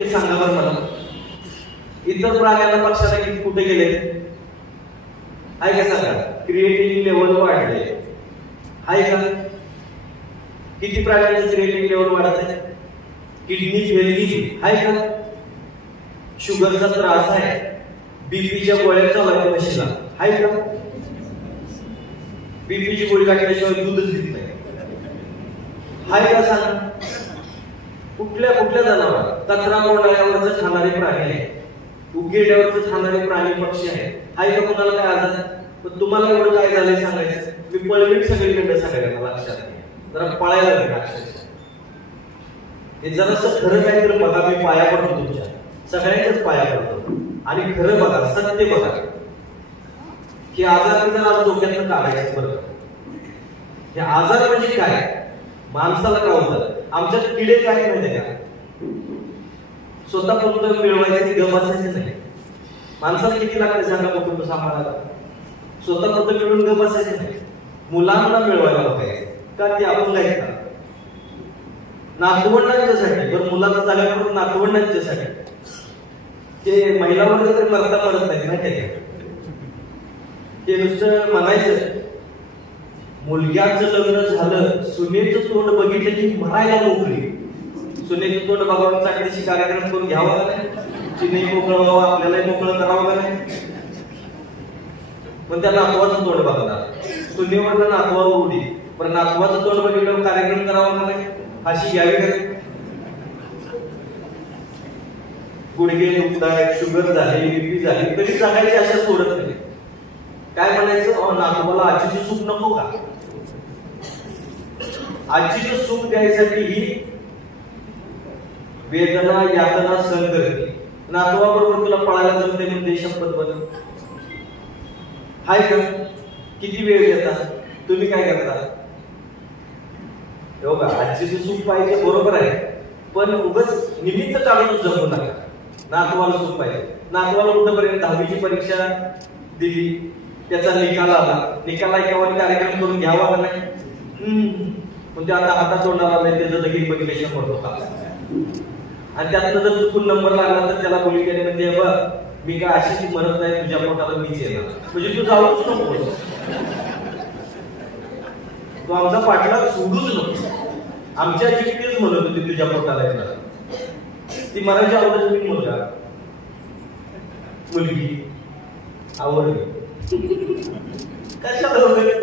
सांगा बरं मला, इतर प्राण्यांना पक्षाला किती कुठे गेले आहे का सांगा? क्रिएटिव्ह लेवल वाढले आहे का? किती प्राण्यांचं क्रिएटिव्ह लेवल वाढत आहे? किडनी फेल गेली आहे का? शुगरचा त्रास आहे, बीपीच्या गोळ्या चालू आहेत म्हशीला आहे का? बीपीची गोळी टाकल्याशिवाय दूधच देत नाही आहे का सांगा? कुठल्या कुठल्या जनावर? कचरा कोंडाळ्यावरच खाणारे प्राणी आहे, उघेड्यावरच खाणारे प्राणी पक्षी आहे का? कुणाला काय आजार? पण तुम्हाला एवढं काय झालंय सांगायचं? मी पळवीत सगळीकडे सांगायला लक्षात नाही, जरा पळायला लागेल अक्षरशः. हे जरासं खरं काय तर बघा, मी पाया पडतो तुमच्या सगळ्यांच्याच पाया पडतो आणि खरं बघा, सत्य बघा. हे आजार जर आज डोक्यातून काढायचं बरं. हे आजार म्हणजे काय? माणसाला काय होतं? आमच्यात किडे काय माहिती का? स्वतः फक्त मिळवायचे गम असायचे नाही. माणसाला किती लागते सांगा कुटुंब सांभाळायला? स्वतः फक्त मिळून गम असायचे नाही, मुलांना मिळवायला बघायचे का? ते आपण काय का नातवंडांच्यासाठी, बरं मुलांना झाल्यावर नातवंडांच्यासाठी. ते महिला वर्ग तरी मरता मरत नाही ना त्याच्या. ते नुसतं म्हणायचं मुलग्याचं लग्न झालं, सुनेचं तोंड बघितलं की मरायला मोकळी. सुनेचं तोंड बघावून चाकरीची कार्यक्रम करून घ्यावा का नाही? तिने मोकळं व्हावं, आपल्यालाही मोकळं करावं का नाही? पण त्या नातवाचं तोंड बघणार, सुनेवर नातवा उडी, पण नातवाचं तोंड बघितलं कार्यक्रम करावा का नाही? अशी घ्यावी का? गुडघे दुखताय, शुगर झाली, बीपी झाली, तरी सांगायची अशा सोडत नाही. काय म्हणायचं? नातवाला आजीचं सुख नको का? आजीचं सुख द्यायसाठी ही वेदना यातना सहन करते. नातवाबरोबर तुला पळायला जमते म्हणजे शपथ बन हाय का? किती वेळ देता तुम्ही? काय करता? बघा, आजीचं सुख पाहिजे बरोबर आहे, पण उगाच निमित्त काढून जमू नका. नातवाला सुख पाहिजे. नातवाला कुठपर्यंत 10वीची परीक्षा दिली, त्याचा निकाल आला, निकाल ऐकावा कार्यक्रम करून घ्यावा का नाही? पण ते आता हातात तोंडाला नाही, त्याचं लगेच बघितल्याशिवाय पडतो का? आणि त्यातनं जर चुकून नंबर लागला तर त्याला बोली केली म्हणजे बघ मी काय अशीच म्हणत नाही, तुझ्या पोटाला मीच येणार, म्हणजे तू जाऊच नको, तू आमचा पाठलाग सोडूच नको. आमच्या आजी तेच म्हणत होती तुझ्या पोटाला येणार. ती मराठी आवडत मुलगा मुलगी आवडली कशाला वगैरे.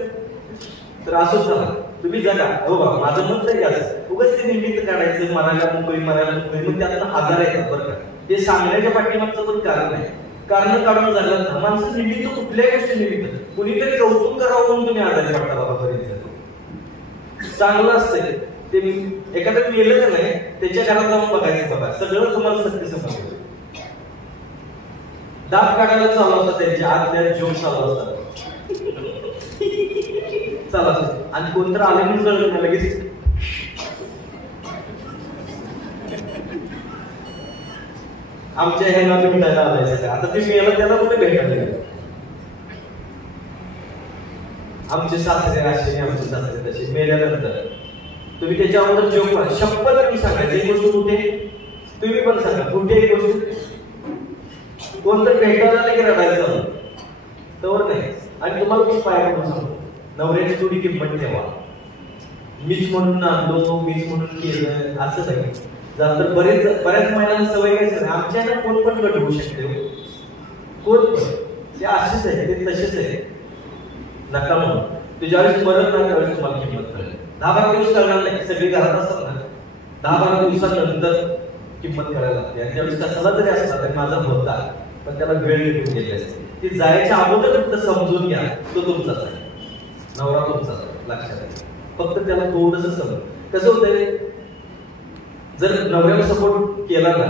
तर असंच झालं, तुम्ही जगा. हो बाबा, माझं मत तरी असं उगाच ते निमित्त काढायचं, मरायला मुंबई मरायला मुंबई, मग त्यातनं आजार येतात बरं का. ते सांगण्याच्या पाठीमागचं पण कारण आहे. कारण काढून झालं ना माणसं निमित्त, कुठल्याही गोष्टी निमित्त. कुणीतरी कौतुक करावं म्हणून तुम्ही आजारी पडता बाबा. बरेच चांगलं असतंय ते. एखादं गेलं का नाही त्याच्या घरात जाऊन बघायचं बघा, सगळं तुम्हाला सत्य समजतं. दात काढायला चालू असतात त्यांच्या आतल्या जोक चालू असतात चालू असतात, आणि कोणतं आले म्हणून कळलं ना लगेच आमच्या ह्यांना भेटायला आलायचं. आता ते मेला त्याला कुठे भेटायला? आमचे सासरे असे, आमचे सासरे तसे. मेल्यानंतर तुम्ही त्याच्यावर जोक मारा, शपथ तुम्ही सांगायचं ही गोष्ट कुठे, तुम्ही पण सांगा कुठे ही गोष्ट. कोणतं भेटायला की रडायचं तर नाही. आणि तुम्हाला खूप पाया पडून सांगतो, नवऱ्याची थोडी किंमत ठेवा. मीच म्हणून आणलो, मीच म्हणून केलं असं नाही. तर बऱ्याच महिन्यांना सवय काय, आमच्या ना कोण पण गट होऊ शकते, कोण पण ते असेच आहे, ते तसेच आहे. नका म्हणून ते ज्यावेळेस मरत नाही त्यावेळेस तुम्हाला किंमत कळेल. 10-12 दिवस कळणार नाही, सगळी घरात असतात ना, 10-12 दिवसानंतर किंमत करायला लागते. आणि त्यावेळेस कसाला जरी असला तरी माझा होता, पण त्याला वेळ निघून गेली असते. ती जायच्या अगोदर फक्त समजून घ्या तो तुमचाच आहे, नवरा तुमचाच आहे, लक्षात आहे. फक्त त्याला थोडंसं समज. कसं होतंय, जर नवऱ्याला सपोर्ट केला ना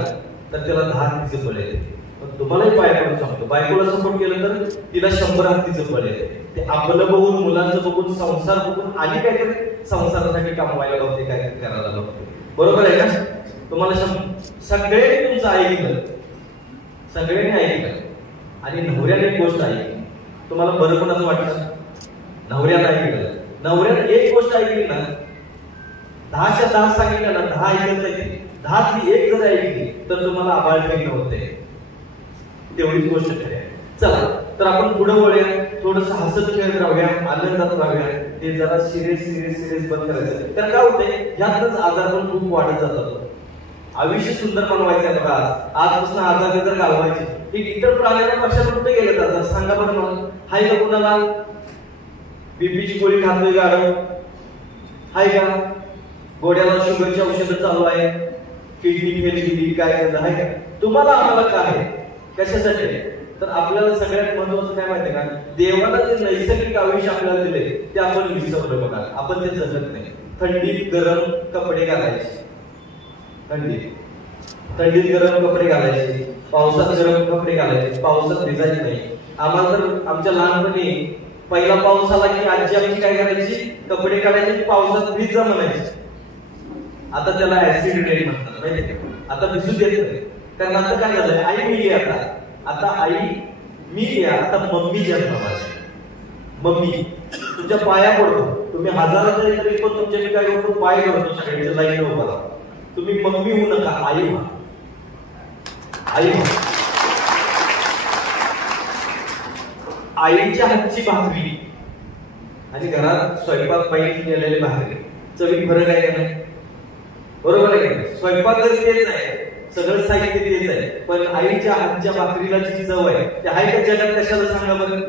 तर त्याला 10 हत्तीचं बळ येते. पण तुम्हालाही पाय पडून सांगतो, बायकोला सपोर्ट केलं तर तिला 100 हत्तीचं बळ येते. ते आपलं बघून, मुलांचं बघून, संसार बघून आणि काहीतरी संसारासाठी कमवायला बघते, काहीतरी करायला बघते. बरोबर आहे ना? तुम्हाला सगळ्यांनी तुमचं ऐकलं, सगळ्यांनी ऐकलं. आणि नवऱ्याने एक गोष्ट ऐकली, तुम्हाला बरं पण असं वाटतं, नवऱ्यानं ऐकलं. नवऱ्यानं एक गोष्ट ऐकली ना, 10च्या 10 सांगितलं ना, 10 ऐकत नाही. 10 एक जर ऐकली तर तुम्हाला आबाळ फेकणं होते, तेवढीच गोष्ट खरी आहे. चला तर आपण पुढे वळूया, थोडस हसत खेळत राहूया, आनंदात राहूया. ते जरा सिरियस बंद करायचं. तर काय होतंय, ह्यातच आजार पण खूप वाढत जातात. आयुष्य सुंदर बनवायचं आहे बघा, आजपासून आजार जर घालवायचे. इतर प्राण्यांना पक्षाला कुठे गेले जातात सांगा बरं मला. हाय का कुणाला बीपीची गोळी खातोय गाडव? हाय का? गोड्याला शुगरची औषधं चालू आहे, किडनी फेल केली, काय झालं आहे का? तुम्हाला आम्हाला काय, कशासाठी? तर आपल्याला सगळ्यात महत्वाचं काय माहितीये का, देवाला जे नैसर्गिक आयुष्य आपल्याला दिले ते आपण विसरलो बघा. आपण ते जगत नाही. थंडीत गरम कपडे घालायचे, थंडीत गरम कपडे घालायचे, पावसात गरम कपडे घालायचे, पावसात भिजायचे नाही. आम्हाला तर आमच्या लहानपणी पहिला पाऊस आला की आजी आमची काय करायची, कपडे काढायचे, पावसात भिजा म्हणायची. आता त्याला ऍसिड रेन म्हणतात माहिती का? आता भिजू देत नाही. कारण आता काय झालंय, आई मी आता आई मी आता मम्मी जन्माला, मम्मी तुमच्या पाया पडतो. तुम्ही हजारात तरी पण तुमच्या मी काय करतो, पाय करतो सगळ्यांच्या लाईन उभा राहा. तुम्ही मम्मी होऊ नका, आई व्हा, आई व्हा. आईच्या हातची भाकरी आणि घरात स्वयंपाक बाई केलेली भाकरी, चवी फरक आहे का नाही? बरोबर आहे का? स्वयंपाक जर तेच आहे, सगळं साहित्य तेच आहे, पण आईच्या हातच्या भाकरीला जी चव आहे ते आहे का जगात कशाला सांगा बरं.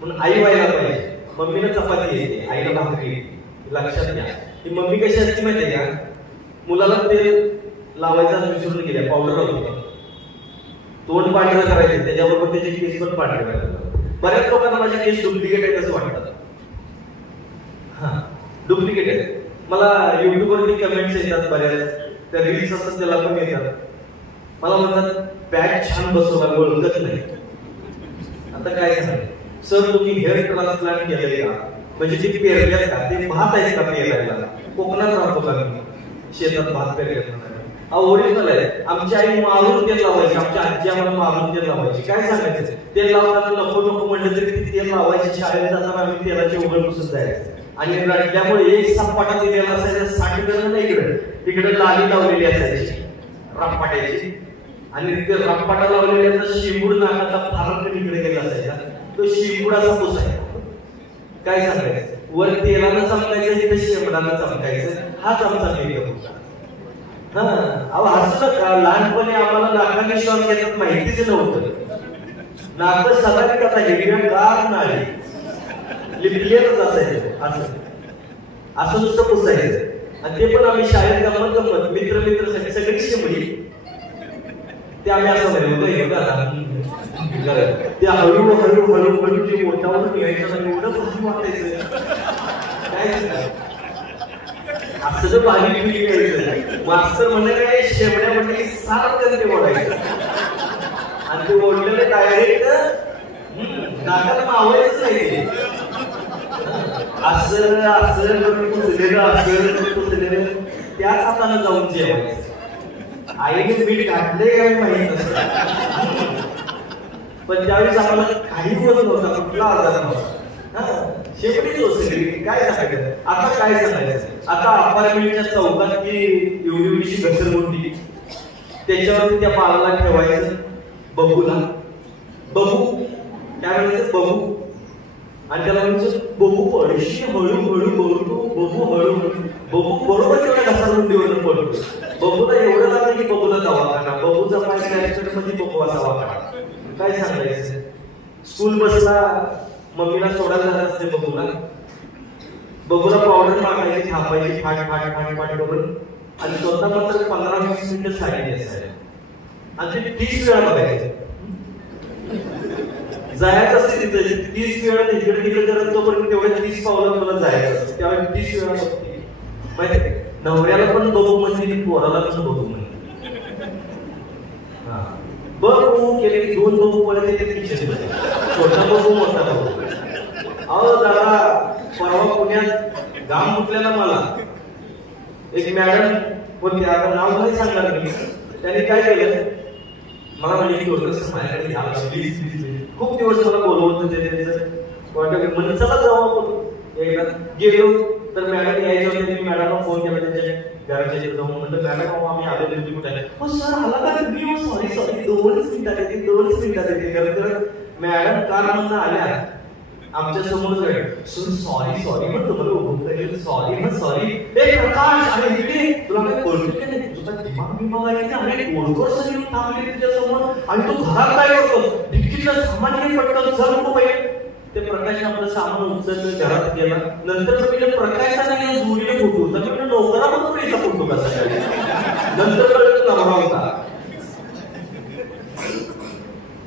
म्हणून आई व्हायला पाहिजे. मम्मीला चपाती येते, आईला भाकरी येते. लक्षात घ्या. ही मम्मी कशी असते माहितीये का, मुलाला तेल लावायचं विसरून गेल्या, पावडर होती, तोंड पांढरं करायचे, त्याच्याबरोबर त्याचे केस पण पांढरे करायचे. बऱ्याच लोकांना माझे केस डुप्लिकेट आहेत असं वाटतं. हा डुप्लिकेट आहे. मला युट्यूबवरती कमेंट्स येतात बऱ्याच, त्या रील्स असतात त्याला पण येतात. मला म्हणतात पॅच छान बसवला, ओळखत नाही. आता काय सांगायचं सर, तुम्ही हेअर ट्रान्सप्लांट केलेले का? म्हणजे जे पेरल्यात का, ते भात आहेत का पेरायला? कोकणात राहतो का मी, शेतात भात पेरल्यात ओरिजिनल आहे. आमची आई मारून तेल लावायची, आमच्या आजी आम्हाला मारून तेल लावायची. काय सांगायचं, तेल लावताना नको नको म्हणलं तरी तेल लावायची. शाळेत जाताना आम्ही तेलाचे उघड पुसत जायचं. आणि त्यामुळे एक सपाटा तेल असायचं, 60 गरज नाही, तिकडे लाली लावलेली असायची रप्पाट्याची. आणि ते रप्पाटा लावलेल्याचा शिंबूड नाकाचा फारक तिकडे गेला असायचा. तो शिंबूड असा पुसायचा. काय सांगायचं, वर तेलानं चमकायचं, तिथे शेंबडानं चमकायचं. हाच आमचा मेकअप होता. हसू नका, लहानपणी आम्हाला नाकाने श्वास घेतात माहितीच नव्हतं. नाक सदा कथा हिरव्या गार नाळी लिपलेलंच असायचं, असं नुसतं पुसायचं. आणि ते पण आम्ही शाळेत गमत मित्र सगळी शिंबडी ते आम्ही असं ते हळूहळू जे मोठ्यावरून यायचं एवढं भारी वाटायचं. काय असं जर भारी पिढी यायचं, मास्तर म्हणे काय शेवड्या म्हणजे सारखं ते ओढायचं. आणि ते ओढलेलं डायरेक्ट नाकाला मावायच नाही. असं पुसलेलं त्याच हाताने जाऊन जेवायचं. आईने मीठ घातले काय माहित नसतं, पण त्यावेळेस आम्हाला काही होत नव्हता, कुठला आजार नव्हता. शेवटी सोसली काय सांगायचं. आता काय सांगायचं, आता अपार्टमेंटच्या चौकात ती एवढीशी घसरगुंडी, त्याच्यावरती त्या बाळाला ठेवायचं, बबूला, बबू काय म्हणायचं, बबू. आणि त्याला म्हणायचं बबू पडशी हळूहळू बोलतो, बबू हळूहळू. बबू बरोबर तेवढ्या घसरगुंडीवरून पडतो. बबूला एवढं लागलं की बबूला दवाखाना, बबूचा पाय ऍक्सिडेंट मध्ये बबू असा वाकडा. काय सांगायचं. स्कूल बसला मम्मीला सोडायला जात असते बबूला, बबूला पावडर मागायची, थांबायची, फाट करून. आणि स्वतः मात्र 15-20 मिनिटं साडी असायला. आणि ते 30 वेळा बघायचं. जायचं असते तिथे 30 वेळा इकडे तिकडे करत, तोपर्यंत तेवढ्या 30 पावलं मला जायचं असतं. त्यावेळी 30 वेळा बघते. माहिती आहे नवऱ्याला पण बघू म्हणजे, पोराला पण बघू म्हणजे. बघू केले की 2 बघू पडले ते छोटा बघू मोठा बघू. अहो दादा, परवा पुण्यात गाम कुठल्याला मला एक मॅडम होती, आता नाव नाही सांगणार मी. त्यांनी काय केलं, मला म्हणजे माझ्याकडे घ्या, खूप दिवस मला बोलवत होते. त्यांचं म्हणून चला जाऊ आपण. एकदा गेलो, तर मॅडम यायचे होते, मी मॅडमला फोन केला त्यांच्या घराच्या इथे जाऊन, म्हणलं मॅडम आम्ही आले, तुम्ही कुठे आहे? हो सर आला का तुम्ही? सॉरी सॉरी 2 मिनिटात येते, 2 मिनिटात येते. खरं मॅडम काल म्हणून आल्या आमच्या समोर सर सॉरी सॉरी म्हणतो मला सॉरी मग सॉरी. ए प्रकाश अरे इकडे तुला काय कळतं का नाही? तुझा दिमाग बिमाग आहे का? अरे कोणकोण सगळी थांबले तुझ्या समोर आणि तू घरात काय करतो? डिक्कीतलं सामान नाही पटकन चल नको पहिले. ते प्रकाश आपलं सामान उचललं घरात गेला. नंतर मी प्रकाशचा नाही जोडीने फोटो होता, मी नोकरा म्हणून याचा फोटो कसा काय? नंतर कळलं नवरा होता.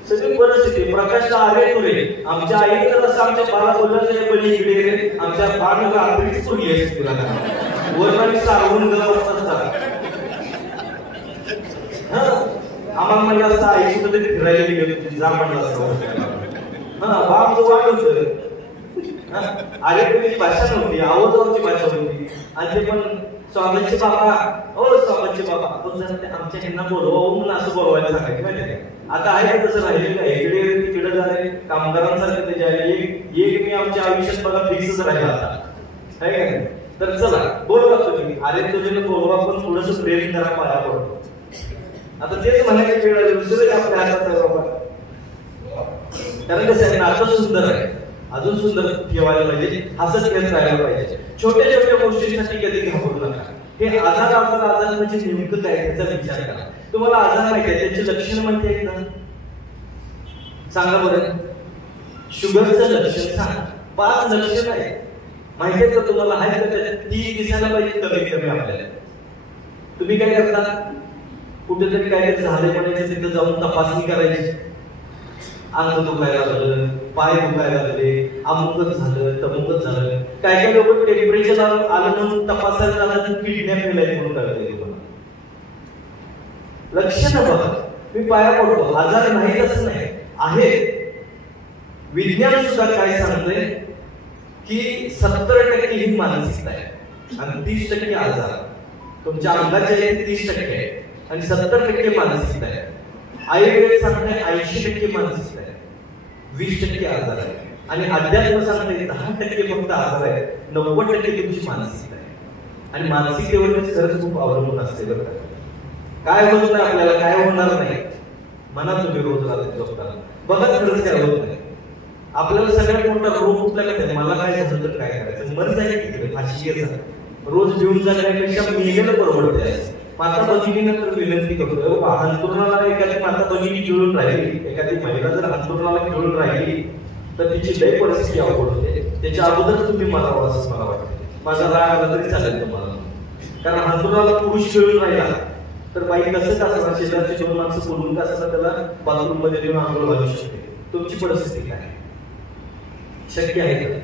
सगळी परिस्थिती प्रकाशला आले तुरे आमच्या आईने तर असं आमच्या बाला बोललं पडली इकडे रे आमच्या बाळाला आखरीच पुरली आहे तुला वरणाने सारवून गवत असतात. आम्हाला म्हणजे असं आई कुठं तरी फिरायला गेली होती जा म्हणलं असं बाप जो वाट होत आले तुम्ही भाषा नव्हती आवाजावरची भाषा होती. आणि ते पण स्वागतचे बाबा ओ स्वागतचे बाबा आपण जर आमच्या ह्यांना बोलवा म्हणून असं बोलवायला सांगायचं माहिती आहे. आता आहे का तसं राहिलेलं का? इकडे तिकडे झाले कामगारांसारखं ते जायला एक मी आमच्या आयुष्यात बघा फिक्सच राहिला आता आहे का नाही. तर चला बोलवा तुम्ही अरे तुझे बोलवा पण थोडस प्रेम करा पाया पडतो. आता तेच म्हणायचं वेळ आली दुसरं आपल्या हातात आहे बाबा. कारण कसं आहे नातं सुंदर आहे अजून सुंदर ठेवायला पाहिजे हसत खेळत राहायला पाहिजे. छोट्या छोट्या गोष्टींसाठी कधी घाबरू नका. हे आजार म्हणजे नेमकं काय त्याचा विचार करा. तुम्हाला आजार माहिती आहे त्याची लक्षणं माहिती आहेत का? सांगा बरं. शुगरचं लक्षण सांगा. 5 लक्षणं आहेत माहिती आहेत का तुम्हाला? आहेत का त्याच्यात? ती दिसायला पाहिजे कमीत कमी आपल्याला. तुम्ही काय करता? कुठेतरी काहीतरी झाले म्हणायचं तिथं जाऊन तपासणी करायची. अंग दुखायला लागलं पाय दुखायला लागले अमुकच झालं तमुकच झालं. काय काय लोक टेम्परेचर आलं म्हणून तपासायला झालं किडन्या फेलाय म्हणून कळते. लक्षणं बघा. मी पाया पडतो आजार नाही असं नाही आहे. विज्ञान सुद्धा काय सांगतंय की 70% ही मानसिकता आहे आणि 30% आजार. तुमच्या अंगाचे 30% आहे आणि 70% मानसिकता आहे. आयुर्वेद सांगते 80% मानसिकता आहे 20% आजार आहे. आणि अध्यात्म सांगते 10% फक्त आजार आहे 90% तुमची मानसिकता आहे. आणि मानसिकतेवरच खरंच खूप अवलंबून असते बरं का. काय होत नाही आपल्याला काय होणार नाही म्हणा तुम्ही रोज रात्री झोपताना बघा खरंच काय होत नाही. आपल्याला सगळ्यात मोठा रोग कुठला काय मला काय झालं तर काय करायचं मर जाईल तिकडे फाशी घ्यायचं रोज घेऊन जाण्यापेक्षा मेलेलं परवडते. माता भगिनीनंतर विनंती करतो अंतरुणाला एखादी माता भगिनी गिळून राहिली एखादी महिला जर अंतरुणाला गिळून राहिली तर तिची लय परिस्थिती अवघड होते. त्याच्या अगोदर तुम्ही मरावं असं मला वाटतं. माझा राग आला तरी चालेल तुम्हाला. कारण अंतरुणाला पुरुष गिळून राहिला तर बाई कसं का असणार शेजारची 2 माणसं बोलून का असणार त्याला बाथरूम मध्ये देऊन आंघोळ घालू शकते. तुमची परिस्थिती काय शक्य आहे का?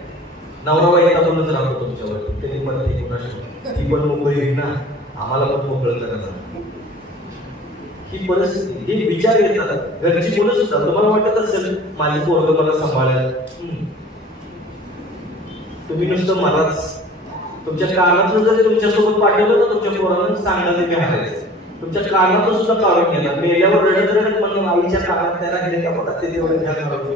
नवरा बाईचा बोलत राहतो तुमच्यावर कधी म्हणते कोणाशी ती पण मोकळी ना आम्हाला पण मोकळं करायचं. ही परिस्थिती हे विचार येतात घरची मुलं सुद्धा. तुम्हाला वाटत असेल माझी पोरं मला सांभाळायला तुम्ही नुसतं मलाच तुमच्या कानातून जर तुमच्यासोबत पाठवलं तर तुमच्या पोरांना सांगणं ते हारायचं. तुमच्या कानातून सुद्धा काढून घेणार मेल्यावर रडत रडत म्हणून आईच्या कानात त्याला गेले का बघा ते तेवढे घ्या काढून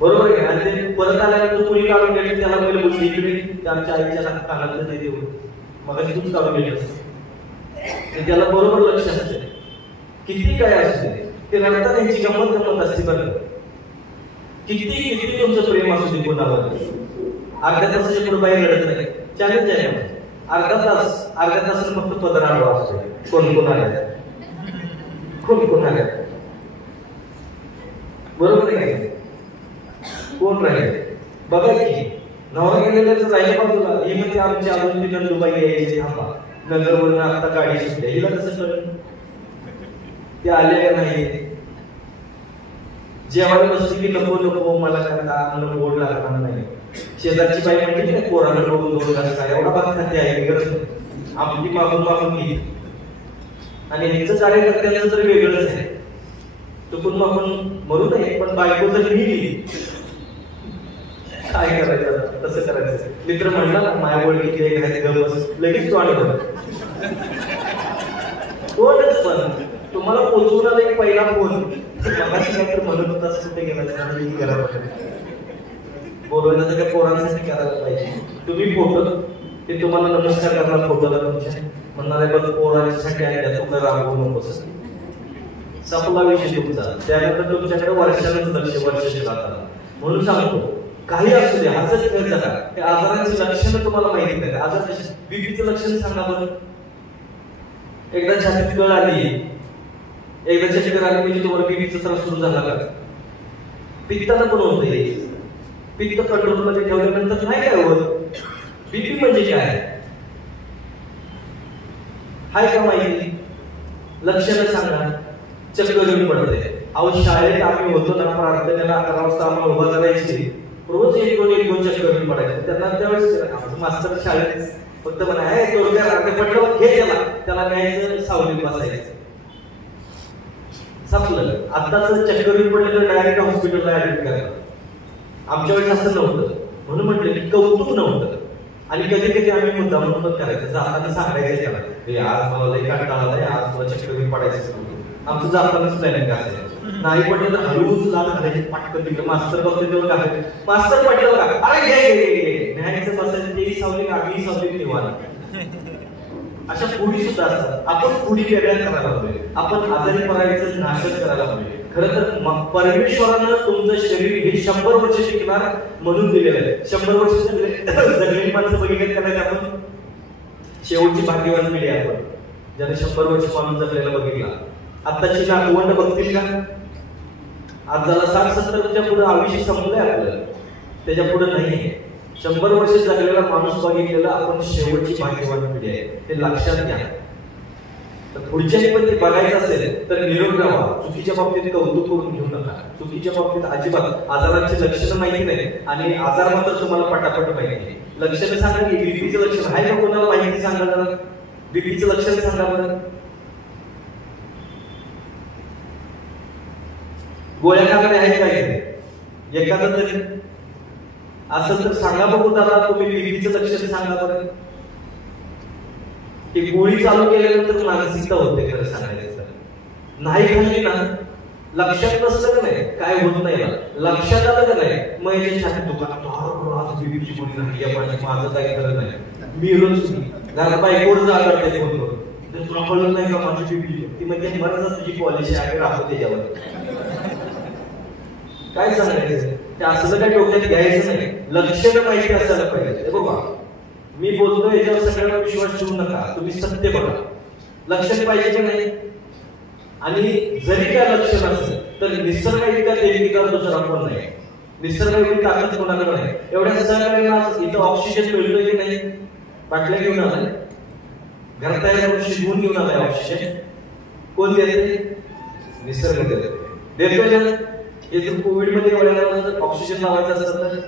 बरोबर आहे. आणि ते परत आल्यानंतर तुम्ही काढून गेले त्याला पहिले बोलली इकडे आमच्या आईच्या कानातलं ते देऊ मग तूच काढून गेले त्याला बरोबर लक्ष असते. किती काय असते ते रडतात त्यांची गंमत असते बरं. किती तुमचं प्रेम असू दे कोणावर अर्ध्या तासाच्या पुढे बाहेर रडत नाही चॅलेंज आहे. अर्धा तास फक्त पदर आडवा असतो. कोण आल्या बरोबर आहे कोण राहिले बघा की नवरा गेलेल्याच राहिल्या बाजूला ही म्हणजे आमच्या अजून ती नंदुबाई यायची थांबा नगरवरून आता गाडी सुटली हिला कसं कळलं ते आले का नाही. जेवायला बसली की नको मला काय गोड लागणार नाही. शेजारची बाई म्हणजे पोराला बघून 2 घास काय एवढा भात खाते आहे गरज आपली मागून घेईल. आणि ह्यांचं कार्यकर्त्यांचं तर वेगळंच आहे. चुकून आपण मरू नये पण बायको जर लिहिली काय करायचं तसं करायचं. मित्र म्हणला ना माया ओळखीचे लगेच तो आठवलं कोणच पण तुम्हाला पोचवून आला एक पहिला फोन मगाशी काहीतरी म्हणत होता कुठे गेला बोलवायचं तर काय पोरांसाठी करायला पाहिजे. तुम्ही फोटो ते तुम्हाला नमस्कार करणार फोटोला तुमच्या म्हणणार आहे बघ पोरांसाठी आहे तुला रागवू नकोस. संपला विषय तुमचा. त्यानंतर तुमच्याकडे वर्ष राहतात. म्हणून सांगतो काही असू दे हसत खेळ झाला हे आजारांची लक्षणं तुम्हाला माहिती नाही. आजार बीपीचं लक्षण सांगा बरं. एकदा छातीत कळ आली, एकदा चक्कर आली म्हणजे तुम्हाला बीपीचा त्रास सुरू झाला का? पित्ताला पण होते. पित्त कंट्रोल मध्ये ठेवल्यानंतर नाही काय होत. बीपी म्हणजे काय हाय का माहिती? लक्षणं सांगा. चक्कर येऊन पडते. अहो शाळेत आम्ही होतो ना प्रार्थनेला 11 वाजता आम्हाला उभा करायची. रोज एक दोन चक्कर येऊन पडायचे. त्यांना त्यावेळेस मास्तर शाळेत फक्त म्हणा पडलं हे गेला त्याला घ्यायचं सावलीत बसायचं संपलं. आताच चक्कर येऊन पडलं तर डायरेक्ट हॉस्पिटलला ऍडमिट करायचं. आमच्या वेळेस असं नव्हतं. म्हणून म्हटलं की कौतुक नव्हतं. आणि कधी कधी आम्ही मुद्दा म्हणून करायचं. जाताना सांगायचं त्याला हे आज मला लई कंटाळा आलाय, आज तुला चक्कर येऊन पडायचं. आमचं जातानाच प्लॅनिंग करायचं. नाही पडलं तर हळूच लाल घालायचे पाटकन तिकडे. मास्तर बघते तेव्हा घालायचे. मास्तर पडलं का अरे घे न्यायचं बसायचं. तेही सावली आम्ही सावली निवाला. अशा पुढी सुद्धा असतात. आपण पुढी वेगळ्या करायला हवे. आपण आजारी पडायचं नाशक करायला हवे. खरं तर परमेश्वरानं तुमचं शरीर हे 100 वर्ष शिकणार म्हणून दिलेलं आहे. 100 वर्ष जगलेली माणसं बघितली करायला आपण शेवटची भाग्यवान पिढी आहे आपण ज्याने 100 वर्ष माणूस जगलेला बघितला. आताची नातवंड बघतील का? आज झाला 60-70च्या पुढे आयुष्य संपलंय आपलं. त्याच्या पुढे नाही. 100 वर्ष जगलेला माणूस बघितलेला आपण शेवटची भाग्यवान पिढी आहे. ते लक्षात घ्या. तर पुढच्याही पण ते बघायचं असेल तर निरोग राहा. चुकीच्या बाबतीत कौतुक करून घेऊ नका. चुकीच्या बाबतीत अजिबात. आजारांची लक्षणं माहिती नाही आणि आजार मात्र तुम्हाला पटापट माहिती आहे. लक्षणं सांगा की बीपीचं लक्षण आहे का कोणाला माहिती सांगा जरा. बीपीचं लक्षण सांगा बरं. गोळ्या खाणारे आहेत काय एखादं तरी असं तर सांगा बघू. दादा तुम्ही बीपीचं लक्षण सांगा बरं. की गोळी चालू केल्यानंतर मानसिकता होते. खरं सांगायचं नाही खाल्ली ना लक्षात नसलं का नाही काय होत नाही ना लक्षात आलं का नाही मग याच्या छातीत दुकानात आज बीपीची गोळी नाही माझं काही खरं नाही. मी रोज घरात बायकोवर जा करते फोन करून तुला कळलं नाही का माझी बीपी ती म्हणजे मरच तुझी पॉलिसी आहे राहतो त्याच्यावर. काय सांगायचं ते असलं काय डोक्यात घ्यायचं नाही. लक्षणं माहिती असायला पाहिजे. बघा मी बोलतो याच्यावर सगळ्यांना विश्वास ठेवू नका. तुम्ही सत्य बघा. लक्षण पाहिजे की नाही. आणि जरी काय लक्षण असेल तर निसर्ग इतका देविकार दुसरा कोण नाही. निसर्ग इतकी ताकद कोणाकडे नाही. एवढ्या सहकार्याला इथं ऑक्सिजन मिळतोय की नाही. बाटल्या घेऊन आलाय घरात तयार शिजवून घेऊन आलाय. ऑक्सिजन कोण देते? निसर्ग देतोय ना. हे जर कोविड मध्ये एवढ्या ऑक्सिजन लावायचं असतं तर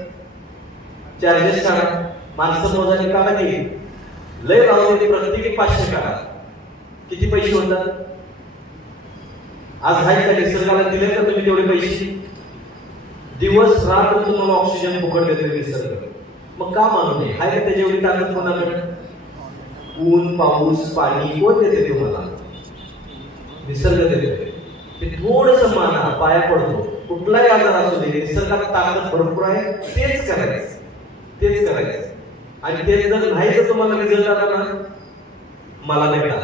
चार्जेस काढा. माणसं मोजाने काढा नाही लय लावले प्रत्येकी 500 काढा. किती पैसे होतात? आज हाय का निसर्गाला दिले का तुम्ही तेवढे पैसे? दिवस रात्र तुम्हाला ऑक्सिजन फुकट देते निसर्ग. मग का मानू नये? हाय का त्याची एवढी ताकद कोणाकडे? ऊन पाऊस पाणी कोण देते तुम्हाला? निसर्ग देते. ते थोडंसं माना पाया पडतो. कुठलाही आजार असू दे निसर्गात ताकद भरपूर आहे. तेच करायचं. आणि ते जर नाही तर तुम्हाला रिझल्ट आला ना मला नाही का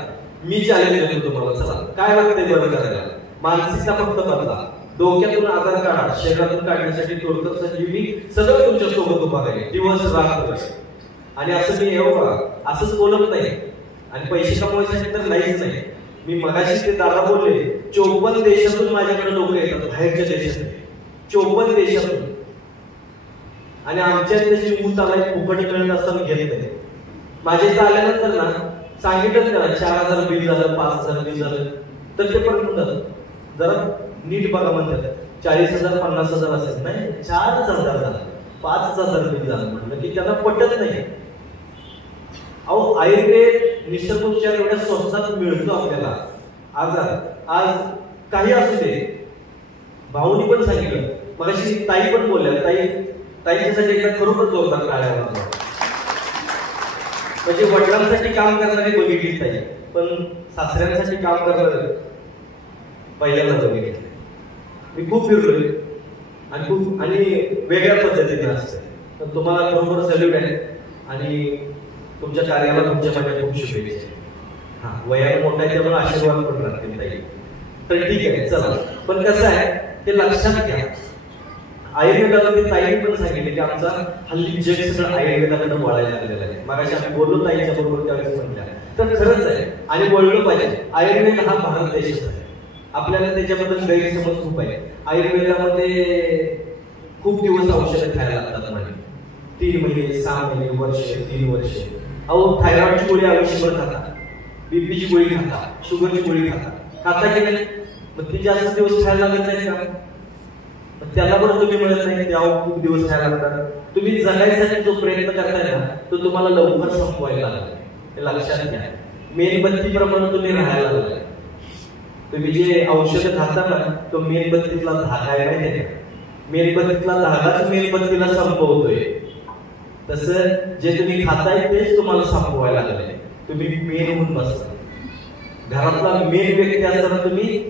मी चॅलेंज देतो तुम्हाला. चला काय लागतंय बरं करायला. मानसिकता फक्त बदला. डोक्यातून आजार काढा. शरीरातून काढण्यासाठी थोडक्यात संजीवनी सगळं तुमच्या सोबत उभा राहील दिवस रात्र. आणि असं मी असंच बोलत नाही आणि पैसे कमवायसाठी तर नाहीच नाही. मी मगाशी ते दादा बोलले 54 देशातून माझ्याकडे लोक येतात. बाहेरच्या देशातून 54 देशातून. आणि आमच्या त्याची ऊत आलाय फुकट मिळत असताना घेत नाही. माझे इथं आल्यानंतर ना सांगितलं करा 4000 बिल झालं 5000 बिल झालं तर ते पण म्हणतात जरा नीट बघा म्हणतात 40,000 50,000 असेल नाही 4,000 झालं 5,000 बिल झालं म्हटलं की त्यांना पटत नाही. अहो आयुर्वेद निसर्गोपचार एवढ्या स्वस्तात मिळतो आपल्याला. आज काही असू दे. भाऊनी पण सांगितलं मगाशी ताई पण बोलल्या. ताईच्यासाठी एकदा खरोखर जोरदार टाळ्या वाजवा. म्हणजे वडिलांसाठी काम करणारी बघितली ताई पण सासऱ्यांसाठी काम करणारे पहिल्यांदा बघितले. मी खूप फिरलोय आणि वेगळ्या पद्धतीने असतं. तर तुम्हाला बरोबर सल्यूट आहे आणि तुमच्या कार्याला तुमच्या माझ्या खूप शुभेच्छा. हा, वयाने मोठा आहे त्यामुळे आशीर्वाद पण राहतील ताई. तर ठीक आहे, चला. पण कसं आहे ते लक्षात घ्या, आयुर्वेदामध्ये ताईने पण सांगितले की आमचा हल्ली जग सगळं आयुर्वेदाकडे वळायला लागलेलं आहे. मागाशी आम्ही बोललो ताईच्या बरोबर त्यावेळेस म्हटल्या, तर खरंच आहे आणि वळलं पाहिजे. आयुर्वेद हा भारत देशाचा आहे. आपल्याला त्याच्याबद्दल गैरसमज खूप आहे. आयुर्वेदामध्ये खूप दिवस औषधं खायला लागतात म्हणजे 3 महिने 6 महिने वर्ष 3 वर्ष. अहो, थायरॉइडची गोळी आयुष्यभर खातात, बीपीची गोळी खातात, शुगरची गोळी खाता की नाही? मग ती जास्त दिवस खायला लागत नाही का? त्याला पण तुम्ही म्हणत नाही त्या खूप दिवस खायला लागतात. तुम्ही जगायसाठी जो प्रयत्न करताय ना तो तुम्हाला लवकर संपवायला लागला. हे लक्षात घ्या. मेणबत्तीप्रमाणे तुम्ही राहायला लागलाय. तुम्ही जे औषध खाता ना तो मेणबत्तीतला धागा आहे माहिती आहे. मेणबत्तीतला धागाच मेणबत्तीला संपवतोय. तसं जे तुम्ही खाताय तेच तुम्हाला संपवायला लागले. तुम्ही मेन होऊन बसता. घरातला मेन व्यक्ती असताना तुम्ही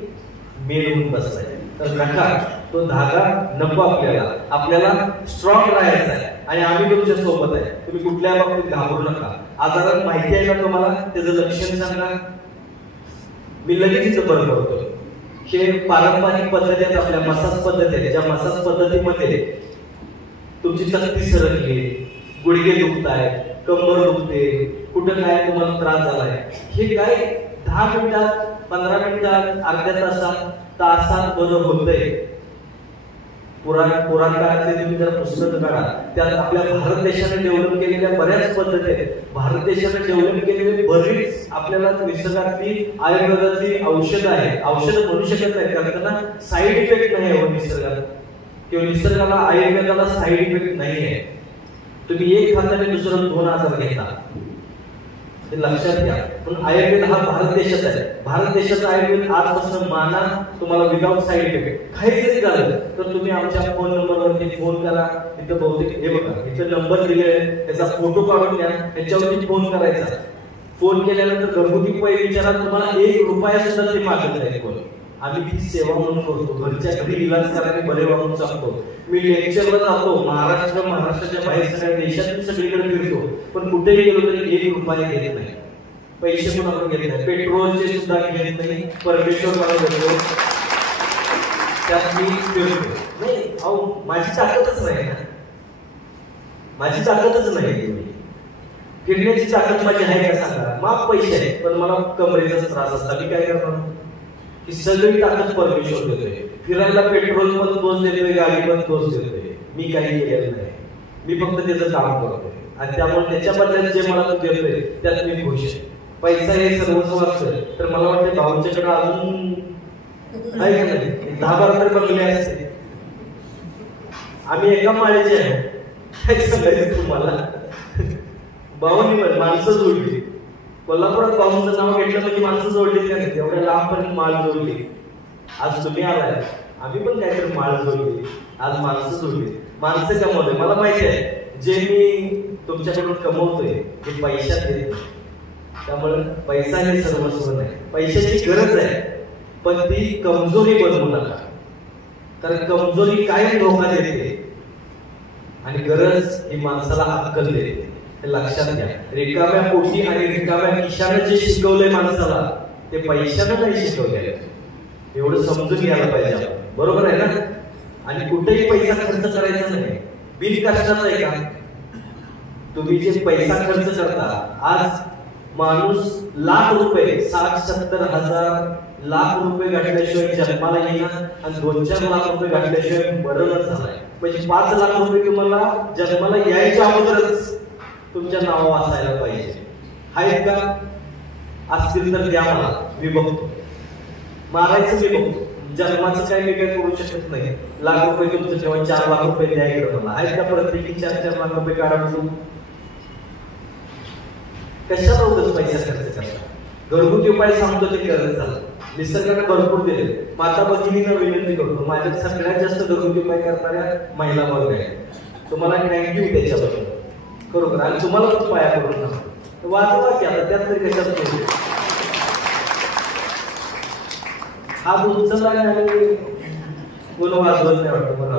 मेन होऊन बसताय. तर नका, तो धागा नको आपल्याला. आपल्याला स्ट्रॉंग राहायचं आहे आणि आम्ही तुमच्या सोबत आहे. तुम्ही कुठल्या बाबतीत घाबरू नका. आजारात माहिती आहे ना तुम्हाला, त्याचं लक्षण सांगा, मी लगेच इथं बरं करतो. हे पारंपरिक पद्धती आहेत, आपल्या मसाज पद्धती आहेत. ज्या मसाज पद्धतीमध्ये तुमची तक्ती सरकली, गुडघे दुखताय, कंबर दुखते, कुठं काय तुम्हाला त्रास झालाय, हे काय 10 मिनिटात 15 मिनिटात अर्ध्या तासात बदल होतंय. पुराण काळातले तुम्ही जर पुस्तकं काढा, त्यात आपल्या भारत देशाने डेव्हलप केलेल्या बऱ्याच पद्धती आहेत. भारत देशाने डेव्हलप केलेली बरीच आपल्याला निसर्गातली आयुर्वेदातली औषधं आहेत. औषधं म्हणू शकत नाही कारण त्यांना साईड इफेक्ट नाही आहे निसर्गात, किंवा निसर्गाला आयुर्वेदाला साईड इफेक्ट नाही आहे. तुम्ही एक खाताने दुसरं 2 आजार घेता, हे लक्षात घ्या. पण आयुर्वेद हा भारत देशाचा आहे. भारत देशाचा आयुर्वेद आजपासून माना तुम्हाला विदाउट साईड इफेक्ट. काही जरी झालं तर तुम्ही आमच्या फोन नंबरवरती फोन करा. तिथं बहुतेक हे बघा, इथं नंबर दिले, त्याचा फोटो काढून घ्या, त्याच्यावरती फोन करायचा. फोन केल्यानंतर घरगुती उपाय विचारा. तुम्हाला 1 रुपया सुद्धा ते मागत नाही कोण. आम्ही ती सेवा म्हणून करतो. घरच्या घरी इलाज करायला बरे वाहून सांगतो. मी लेक्चरला जातो, महाराष्ट्राच्या बाहेर सगळ्या देशातून सगळीकडे फिरतो, पण कुठेही गेलो तरी 1 रुपया घेत नाही. पैसे पण आपण घेत नाही, पेट्रोलचे सुद्धा घेत नाही. परमेश्वर मला देतो, त्यात मी फिरतो. नाही अहो, माझी ताकदच नाही ना, माझी ताकदच नाही. फिरण्याची ताकद माझी आहे का सांगा? माफ पैसे आहे, पण मला कमरेचा त्रास असता. मी काय करणार? ही सगळी ताकद परमेश्वर देतोय. फिरायला पेट्रोल पण तोच देतोय, गाडी पण तोच देतोय. मी काही केलेलं नाही, मी फक्त त्याचं काम करतोय. आणि त्यामुळे त्याच्याबद्दल जे मला तो देतोय त्यात मी खुश आहे. पैसा हे सर्वस्व असतं तर मला वाटतं भाऊंच्याकडे अजून आहे का नाही 10-12 तर बंगले असते. आम्ही एका माळ्याचे आहे. काय सांगायचं तुम्हाला? भाऊंनी पण माणसं जोडली. कोल्हापुरात भाऊंचं नाव घेतलं म्हणजे माणसं जोडली का नाही? एवढ्या लांबपर्यंत माळ जोडली. आज तुम्ही आलाय, आम्ही पण काहीतरी माळ जोडली. आज माणसं जोडली, माणसं कमवले. मला माहिती आहे जे मी तुमच्याकडून कमवतोय ते पैशात येत नाही. त्यामुळे पैसा हे सर्वस्व नाही. पैशाची गरज आहे, पण ती कमजोरी बनवू नका. कारण कमजोरी काय धोका देते आणि गरज ही माणसाला अक्कल देते. हे लक्षात घ्या. रिकाम्या पोटी आणि रिकाम्या खिशाने जे शिकवलंय माणसाला ते पैशाने नाही शिकवलंय. एवढं समजून घ्यायला पाहिजे आपण. बरोबर आहे ना? आणि कुठेही पैसा खर्च करायचा नाही. बिनकष्टाचा आहे का? तुम्ही जे पैसा खर्च करता, आज माणूस लाख रुपये 60-70 हजार लाख रुपये घातल्याशिवाय जन्माला येणार आणि 2-4 लाख रुपये घातल्याशिवाय मरणच झालाय. म्हणजे 5 लाख रुपये तुम्हाला जन्माला यायच्या अगोदरच तुमच्या नाव असायला पाहिजे. आहेत का? असतील तर द्या मला, मी बघतो. मारायचं मी बघतो. जन्माचं काय मी काय करू शकत नाही. लाख रुपये तुमचं जेव्हा 4 लाख रुपये द्यायला मला आहेत का? प्रत्येकी 4-4 लाख रुपये काढा. कशाला उगाच पैसा खर्च करता? घरगुती उपाय सांगतो ते करत झालं. निसर्गाने भरपूर दिले. माता भगिनींना विनंती करतो, माझ्या सगळ्यात जास्त घरगुती उपाय करणाऱ्या महिला वर्ग आहे. तुम्हाला थँक्यू त्याच्याबद्दल खरोखर. आणि तुम्हाला पण पाया करून वाचवा की आता त्यात तरी कशात हात उचलला आणि कोण वाजवत नाही वाटतं मला.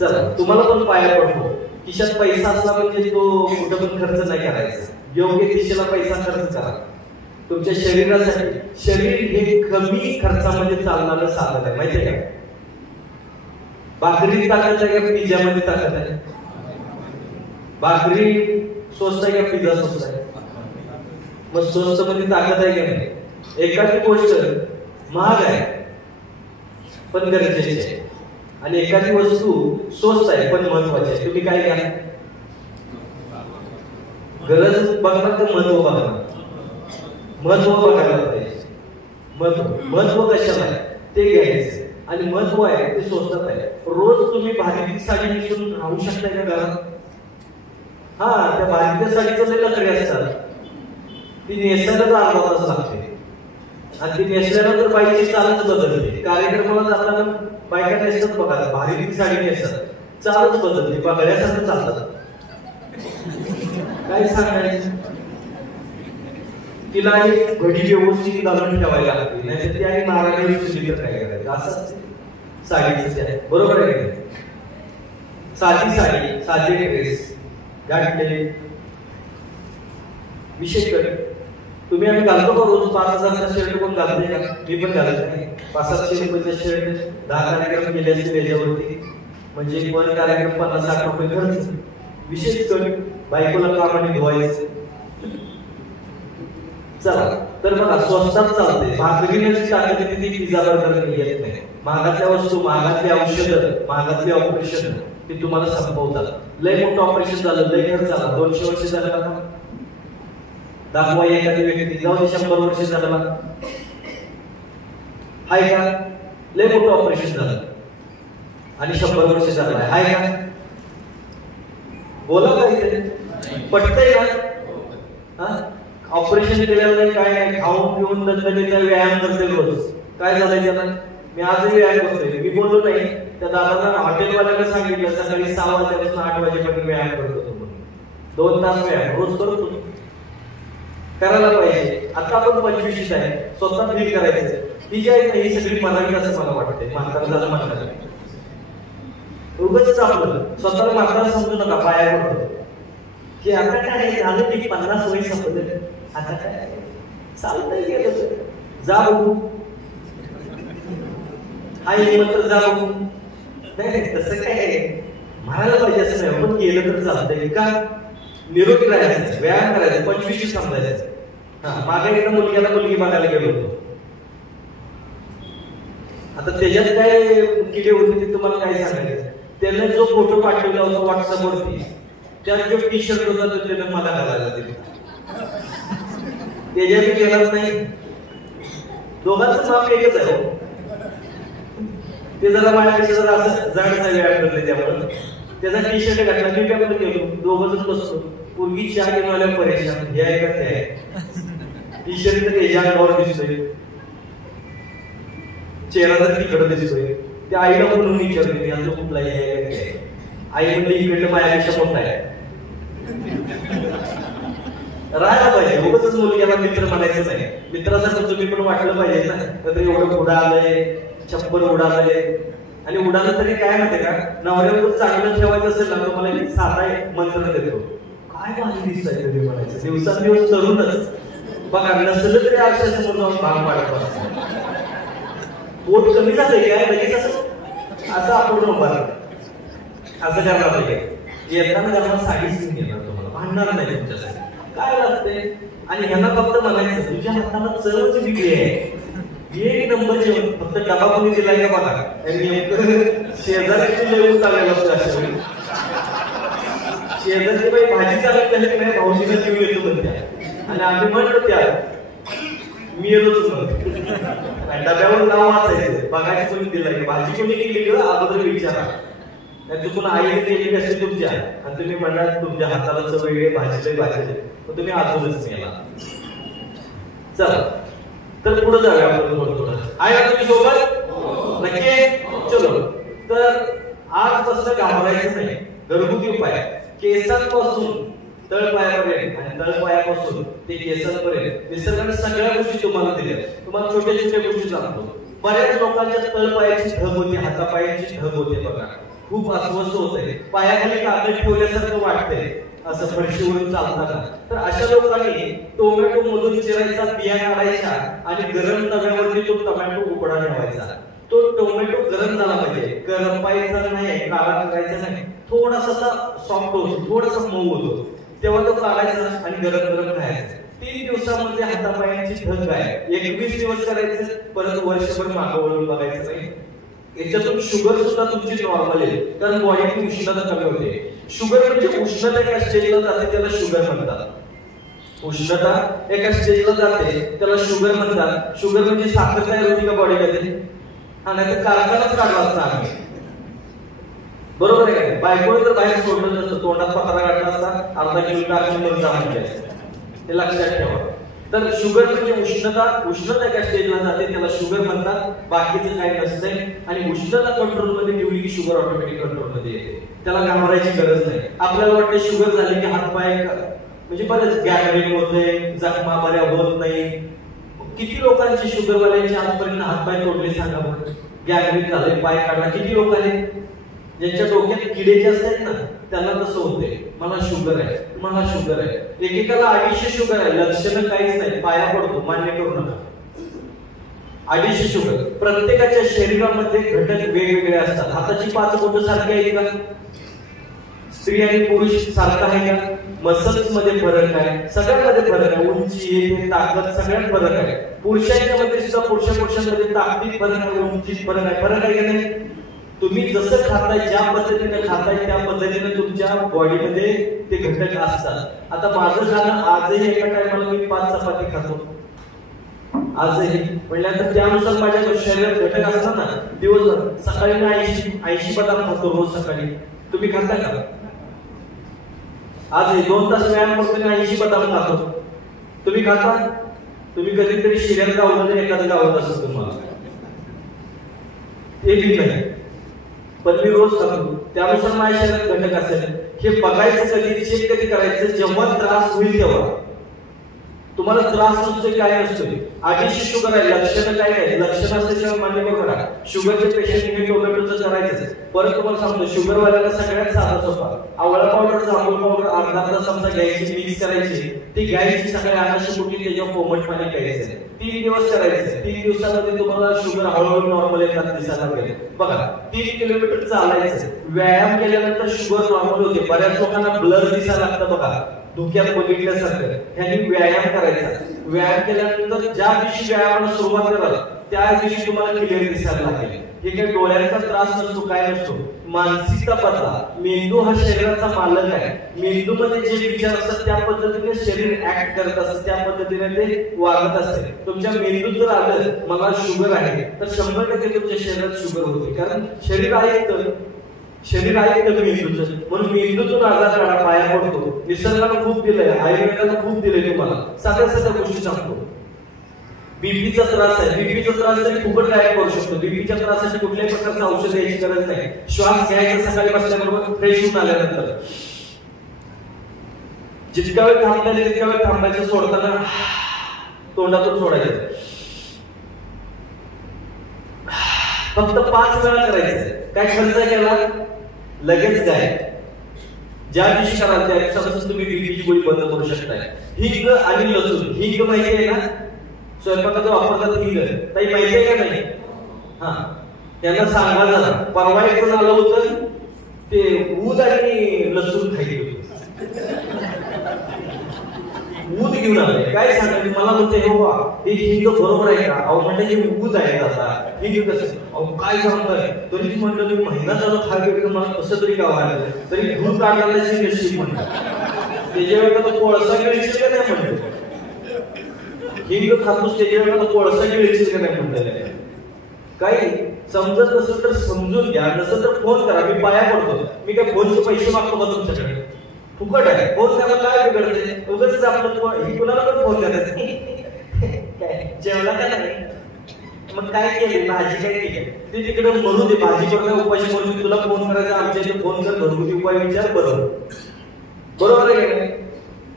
चला तुम्हाला पण पाया पडतो. खिशात पैसा असला म्हणजे तो कुठं पण खर्च नाही करायचा. योग्य दिशेला पैसा खर्च करा. तुमच्या शरीरासाठी. शरीर हे कमी खर्चामध्ये चालणारं साधन आहे, माहितीये का? भाकरी ताकद आहे का पिझ्यामध्ये ताकद आहे? भाकरी स्वस्त आहे का पिझ्झा स्वस्त आहे? मग स्वस्त मध्ये ताकद आहे का नाही? एखादी गोष्ट महाग आहे पण गरजेची आहे, आणि एखादी वस्तू स्वस्त आहे पण महत्वाची आहे. तुम्ही काय घ्या? गरज बघणार तर महत्व बघणार. महत्व बघायला पाहिजे. महत्व कशाला आहे ते घ्यायचं, आणि महत्व आहे ते स्वस्तात आहे. रोज तुम्ही भारीतली साडी नेसून राहू शकताय का घरात? हा, त्या भारीतल्या साडीचं लय नखरे असतात. ती नेसायला तर अर्धा तास लागते, आणि ती नेसल्यानंतर बाईची चालच बदलते. कार्यक्रमाला जाताना बायका नेसतात बघा, भारीतली साडी नेसतात, चालच बदलते, बघण्यासारखं चालतात. काय सांगायचं? तिला एक घडी व्यवस्थित घालून ठेवायला लागते, नाही ती आणि नारायण तर काय करायचं? असं साडीचं आहे, बरोबर आहे का? साधी साडी, साधे ड्रेस घातले विशेष कर. तुम्ही आम्ही घालतो का रोज 5,000चा शर्ट कोण घालते का? मी पण घालत नाही. 500-700 रुपयाचा शर्ट 10 कार्यक्रम केले असते त्याच्यावरती, म्हणजे पण कार्यक्रम 50-60 रुपये खर्च. विशेष कर. बायकोला कामाने धुवायचं. चला तर बघा, स्वस्तात चालते. भाकरीची ताकद ती पिझ्झा बर्गर येत नाही. महागातल्या वस्तू, महागातली औषधं, महागातली ऑपरेशन ते तुम्हाला संपवतात. लय मोठं ऑपरेशन झालं, लय खर्च झाला, 200 वर्ष झालं का? दाखवा एखादी व्यक्ती, जाऊ दे 100 वर्ष झालं ना, हाय का? लय मोठं ऑपरेशन झालं आणि 100 वर्ष झालं आहे, हाय का? बोला काय पटतंय का? हा, ऑपरेशन केलेलं नाही, काय नाही, खाऊन पिऊन दणदणीचा व्यायाम करते रोज. काय झालंय त्याला? मी आजही व्यायाम करतोय. मी बोललो नाही, त्या दादाला हॉटेलवाल्याला सांगितलं सकाळी 6 वाजल्यापासून 8 वाजेपर्यंत व्यायाम करतो म्हणून. 2 तास व्यायाम रोज करतो. करायला पाहिजे. आता आपण 25 आहे, स्वतः फील करायचं. ही जी आहे ही सगळी मनाली असं मला वाटतंय. म्हातारा झालं म्हणतात उगाच आपलं स्वतःला म्हातारा समजू नका. पाया पडतो की आता काय झालं की 50 वय संपलं, आता काय चालतंय गेलं, जा बघू. आई मात्र जा बघू. नाही तसं काय म्हणायला पाहिजे असं नाही, पण केलं तर चालतंय का? निरोगी राहायचं, व्यायाम करायचं, 25 समजायचं. हा, मागे एकदा मुलगी बघायला गेलो होतो. आता त्याच्यात काय किडे होते ते तुम्हाला काय सांगायचं. त्याने जो फोटो पाठवला होता व्हॉट्सअपवरती, त्यात जो टी शर्ट होता तो त्याने मला घालायला दिला. त्याच्या मी गेलाच नाही. दोघांचं माप एकच आहे. ते जरा माझ्यापेक्षा जरा असं जाडचा व्यायाम करते, त्यामुळे त्याचा टी शर्ट घातला. मी काय म्हणतो गेलो, दोघंच बसतो. पूर्वी चहा घेऊन आल्या परेशान, हे आहे का ते आहे. टी शर्ट तर त्याच्या अंगावर दिसतोय, चेहरा तर तिकडं दिसतोय. त्या आईला म्हणून विचारले यांचं कुठला आहे. आई म्हणजे इकडलं माझ्यापेक्षा मोठा आहे. राहायला पाहिजे. उगाच मुलग्याला मित्र म्हणायचं नाही. मित्रासारखं तुम्ही पण वाटलं पाहिजे ना. तर एवढं उडा आलंय, छप्पर उडालंय, आणि उडालं तरी काय माहितीये का, नवऱ्यावर चांगलं ठेवायचं असेल ना, तुम्हाला एक साधा मंत्र देतो. काय माझी दिसतंय तुम्ही म्हणायचं. दिवसांदिवस तरुणच बघा, नसलं तरी आरशासमोर जाऊन भाग पाडत असतो. पोट कमी झालंय काय लगेच असं आपण उभारलं. असं करणार पाहिजे. येताना त्यांना साडीच घेणार, तुम्हाला भांडणार नाही तुमच्यासाठी. काय लागतंय? आणि ह्यांना फक्त म्हणायचं तुझ्या हाताला चवच वेगळी आहे, एक नंबर जेवण. फक्त डबा कोणी दिलाय का बघा. शेजारची लय चाललेलं असतं अशा वेळी. शेजारची बाई भाजी चालत झाली की नाही, भाऊजीला जीव येतो म्हणत्या. आणि आम्ही म्हणतो त्या मी येतोच म्हणतो. डब्यावर नाव वाचायचं, बघायची कोणी दिलाय, भाजी कोणी केली ग अगोदर विचारा. नाही चुकून आईने केली असेल तुमच्या, आणि तुम्ही म्हणाल तुमच्या हाताला चव वेगळे, भाजीला भाजी, तर तुम्ही आजूनच मेला. चला तर पुढे जाऊया आपण बोलतो. आहे ना तुम्ही सोबत? नक्की. चलो तर आज तसं घाबरायचं नाही. घरगुती उपाय, केसांपासून तळपायापर्यंत आणि तळपायापासून ते केसांपर्यंत निसर्गाने सगळ्या गोष्टी तुम्हाला दिल्या. तुम्हाला छोट्या छोट्या गोष्टी सांगतो. बऱ्याच लोकांच्या तळपायाची ढग होते, हातापायाची ढग होते बघा, खूप अस्वस्थ होते, पायाखाली कागद ठेवल्यासारखं वाटतंय असं फरशीवरून चालताना. तर अशा लोकांनी टोमॅटो मधून चिरायचा, बिया काढायच्या आणि गरम तव्यावरती तो टोमॅटो उकडा ठेवायचा. तो टोमॅटो गरम झाला पाहिजे, करपायचा नाही, काळा करायचा नाही, थोडासा सॉफ्ट होतो, थोडासा मऊ होतो, तेव्हा तो काढायचा आणि गरम गरम खायचा. 3 दिवसामध्ये हातापायांची ढग गायब. 21 दिवस करायचं, परत वर्षभर मागं वळून बघायचं नाही. याच्यातून शुगर सुद्धा तुमची नॉर्मल आहे, कारण बॉडीची उष्णता कमी होते. शुगर म्हणजे उष्णता एका स्टेजला जाते त्याला शुगर म्हणतात. उष्णता एका स्टेजला जाते त्याला शुगर म्हणतात. शुगर म्हणजे साखर तयार होती का बॉडीमध्ये? हा, नाही तर कारखानाच काढला असता आम्ही, बरोबर आहे का? बायकोने तर बाहेर सोडलं नसतं, तोंडात पत्रा काढला असता, अर्धा किलो कारखान्यामध्ये जा म्हणजे, हे लक्षात ठेवा. तर शुगर म्हणजे उष्णता एका स्टेजला जाते त्याला शुगर म्हणतात, बाकीचं काही नसतंय. आणि उष्णता कंट्रोल मध्ये ठेवली की शुगर ऑटोमॅटिक कंट्रोल मध्ये येते, त्याला घाबरायची गरज नाही. आपल्याला वाटतं शुगर झाली की हातपाय म्हणजे बरेच गॅंग्रीन होते, जखमा बऱ्या होत नाही. किती लोकांची शुगरवाल्यांची आजपर्यंत हातपाय तोडले सांगा बरं? गॅंग्रीन झाले, पाय काढला, किती लोक आहेत? ज्यांच्या डोक्यात किडे जे असतात ना त्यांना तसं होते, मला शुगर आहे, मला शुगर आहे. एकेकाला 250 शुगर आहे, लक्षणं काहीच नाही, पाया पडतो, मान्य करू नका. 250 शुगर. प्रत्येकाच्या शरीरामध्ये घटक वेगवेगळे असतात. हाताची 5 बोटं सारखी आहेत का? स्त्री आणि पुरुष सारखा आहे का? मसल्स मध्ये फरक आहे, सगळ्यांमध्ये फरक आहे, उंची, ताकद सगळ्यात फरक आहे. पुरुषांच्या मध्ये सुद्धा पुरुषांमध्ये ताकदीत फरक आहे, उंचीत फरक आहे. फरक आहे का नाही? तुम्ही जसं खाताय, ज्या पद्धतीने खाताय त्या पद्धतीने तुमच्या बॉडीमध्ये ते घटक असतात. आता माझं झालं, आजही एका टायमाला मी 5 चपाती खातो, आजही म्हटल्यानंतर त्यानुसार माझ्या शरीरात घटक असतात ना. दिवसभर सकाळी मी 80 बदाम खातो रोज सकाळी. तुम्ही खाता का? आजही 2 तास व्यायाम करतो आणि 80 बदाम खातो. तुम्ही खाता? तुम्ही कधीतरी शिऱ्यात गावलं तर एखादं गावत असं तुम्हाला ते बी नाही, पण मी रोज खातो, त्यानुसार माझ्या शरीरात घटक असेल. हे बघायचं कधी, चेक कधी करायचं? जेव्हा त्रास होईल तेव्हा. तुम्हाला त्रास नसतोय, काय नसतोय, 250 शुगर आहे, लक्षणं काय नाही, लक्षणं असल्याशिवाय मान्य करू नका. शुगरचे पेशंट टोमॅटोचं करायचं. परत तुम्हाला सांगतो, शुगरवाल्याला सगळ्यात साधा सोपा, आवळा पावडर, जांभूळ पावडर अर्धा चमचा घ्यायची, मिक्स करायची, ती घ्यायची, सकाळी अनाशी कुठली त्याच्यावर कोमट पाणी प्यायचं. 3 दिवस करायचं. 3 दिवसामध्ये तुम्हाला शुगर हळूहळू नॉर्मल येतात दिसायला लागेल. बघा, 3 किलोमीटर चालायचं. व्यायाम केल्यानंतर शुगर नॉर्मल होते. बऱ्याच लोकांना ब्लर दिसायला लागतं बघा, धुक्यात बघितल्यासारखं. ह्यांनी व्यायाम करायचा. व्यायाम केल्यानंतर ज्या दिवशी व्यायामाला सुरुवात कराल त्या दिवशी तुम्हाला क्लिअर दिसायला लागेल. हे काही डोळ्यांचा त्रास नसतो, काय नसतो. मानसिकता बदला. मेंदू हा शरीराचा मालक आहे. मेंदूमध्ये जे विचार असतात त्या पद्धतीने शरीर ऍक्ट करत असतं, त्या पद्धतीने ते वागत असते. तुमच्या मेंदूत जर आलं मला शुगर आहे तर 100% तुमच्या शरीरात शुगर होते, कारण शरीर आहे तर मेंदूचं. म्हणून मेंदूतून आजार काढा, पाया पडतो. निसर्गाला खूप दिलंय, आयुर्वेदाला खूप दिलंय तुम्हाला. सगळ्या गोष्टी सांगतो. बीपीचा त्रास आहे, बीपीचा त्रास तरी खूपच गायब करू शकतो. बीपीच्या त्रासासाठी कुठल्याही प्रकारचं औषध द्यायची गरज नाही. श्वास घ्यायचा सकाळी बसल्याबरोबर, फ्रेश होऊन आल्यानंतर. जितका वेळ थांबताना तितका वेळ थांबायचं, सोडताना तोंडातून सोडायचं. फक्त 5 वेळा करायचं. काय खर्च केला लगेच गायब. ज्या दिवशी कराल त्या दिवसापासून तुम्ही बीपीची गोळी बंद करू शकताय. हिंग आणि लसूण. हिंग माहिती आहे ना, स्वयंपाकात वापरतात हिंग. काही माहिती आहे का नाही? हा, त्यांना सांगा जरा. परवा एक जण आलं होतं, ते ऊद आणि लसूण खायचे होते. ऊद घेऊन आले. काय सांगायचं मला म्हणते, हो हे हिंग बरोबर आहे का? अहो म्हणलं हे ऊद आहे आता, हिंग कसं? अहो काय सांगताय? तरीच म्हणलं तुम्ही महिना झाला खायला, मला कसं तरी गाव आहे, तरी दूध काढायची नशीब म्हणतात. त्याच्या वेळेला कोळसा गिळशील का नाही म्हणतो. हिंग खातोस त्याच्या वेळेला कोळसा गिळशील का नाही म्हणतात. काही समजत नसेल तर समजून घ्या, नसेल तर फोन करा. मी पाया पडतो. मी काय फोनचे पैसे मागतो का तुमच्याकडे? फुकट आहे. फोन करायला काय बिघडते? उगाच आपलं कुणाला पण फोन करत जेवला का नाही, मग काय केली, भाजी काय केली, ती तिकडे मरू दे. भाजी करता उपाशी मरू, तुला फोन करायचा आमच्या इथे फोन कर, घरगुती उपाय विचार. बरोबर आहे का?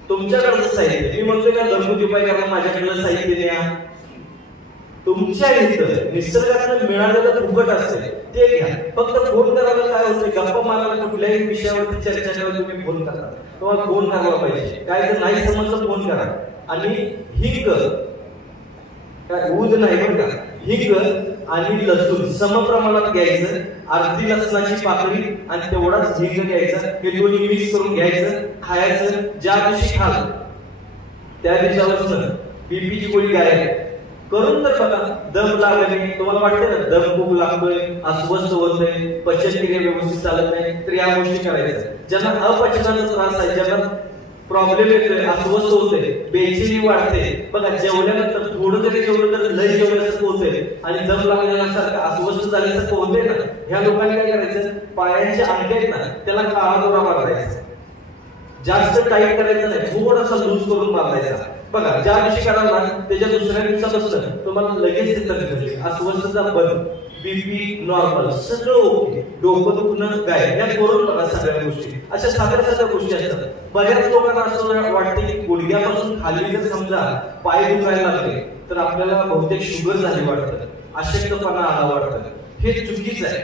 तुमच्याकडचं साहित्य मी म्हणतोय का घरगुती उपाय करा, माझ्याकडलं साहित्य द्या. तुमच्या इथं निसर्गातलं मिळालेलं फुकट असते ते घ्या. फक्त फोन करायला काय होतं, गप्पा मारायला कुठल्याही विषयावरती चर्चा करायला तुम्ही फोन करा किंवा फोन करायला पाहिजे. काय जर नाही समजलं फोन करा. आणि हिंग, काय ऊद नाही बरं का, हिंग आणि लसूण समप्रमाणात घ्यायचं. अर्धी लसणाची पाकळी आणि तेवढाच हिंग घ्यायचा. हे दोन्ही मिक्स करून घ्यायचं, खायचं. ज्या दिवशी खाल त्या दिवसापासून बीपीची गोळी गायब. करून तर बघा. दम लागले, तुम्हाला वाटते ना दम खूप लागतोय, अस्वस्थ होतोय, पचनक्रिया व्यवस्थित चालत नाही, तर या गोष्टी करायच्या. ज्यांना अपचनाचा त्रास आहे, ज्यांना प्रॉब्लेम येतोय, अस्वस्थ होतोय, बेचैनी वाढते, बघा जेवल्यानंतर थोडं जरी जेवलं तर लय जेवल्यासारखं होतंय आणि दम लागल्यासारखं अस्वस्थ झाल्यासारखं होतंय ना, ह्या लोकांनी काय करायचं, पायांचे अंगठे आहेत ना त्याला काळा दोरा बांधायचा. जास्त टाईट करायचं नाही, थोडासा लूज करून बांधायचा. बघा ज्या दिवशी कराल ना त्याच्या दुसऱ्या दिवसापासून तुम्हाला लगेच दिसत अस्वस्थता बंद, बीपी नॉर्मल, सगळं ओके, डोकं दुखणं गायब. या करून बघा सगळ्या गोष्टी. अशा साध्या साध्या गोष्टी असतात. बऱ्याच लोकांना असं वाटते की गुडघ्यापासून खाली जर समजा पाय दुखायला लागले तर आपल्याला बहुतेक शुगर झाली वाटतं, अशक्तपणा आला वाटतं. हे चुकीचं आहे,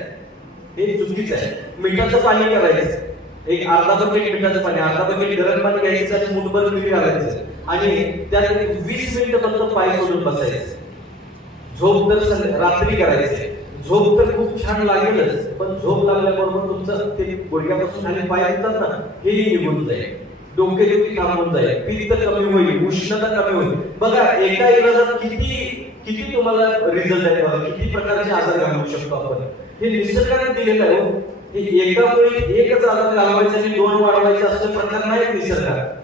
हे चुकीचं आहे. मिठाचं पाणी करायचं, एक अर्धा बकेट मिठाचं पाणी, अर्धा बकेट गरम पाणी घ्यायचं आणि मुठभर मीठ घालायचं आणि त्यात 20 मिनिटं फक्त पाय सोडून बसायचं. झोप तर रात्री करायचे. झोप तर खूप छान लागेलच, पण झोप लागल्याबरोबर तुमचं ते गुडघ्यापासून खाली पाय येतात ना हेही निघून जाईल, डोकेदुखी थांबून जाईल, पित्त कमी होईल, उष्णता कमी होईल. बघा एका इलाजात किती तुम्हाला रिझल्ट आहे बघा, किती प्रकारचे आजार घालवू शकतो आपण. हे निसर्गाने दिलेलं आहे हो. एका वेळी एकच आजार घालवायचा आणि 2 वाढवायचे असले प्रकार नाहीत निसर्गात.